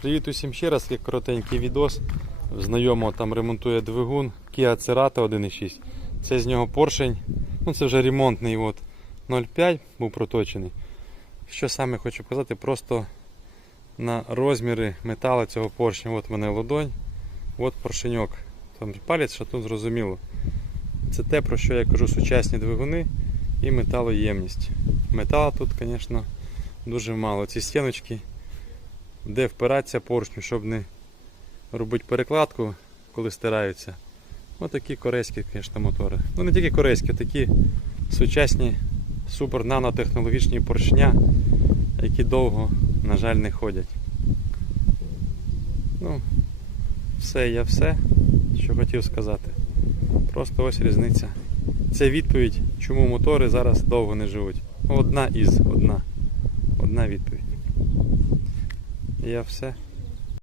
Привіт усім ще раз, як коротенький відос. Знайомого там ремонтує двигун Kia Cerato 1.6. Це з нього поршень. Ну це вже ремонтний от 0,5 був проточений. Що саме хочу показати, просто на розміри металу цього поршня. От мене ладонь, от поршеньок. Там палець, що тут зрозуміло. Це те, про що я кажу, сучасні двигуни і металоємність. Металу тут, звісно, дуже мало. Ці стіночки де впиратися поршню, щоб не робити перекладку, коли стираються. Отакі корейські, звісно, мотори. Ну не тільки корейські, такі сучасні супер нанотехнологічні поршня, які довго, на жаль, не ходять. Ну, все, я все, що хотів сказати. Просто ось різниця. Це відповідь, чому мотори зараз довго не живуть. Одна із, одна. Одна відповідь. Я все.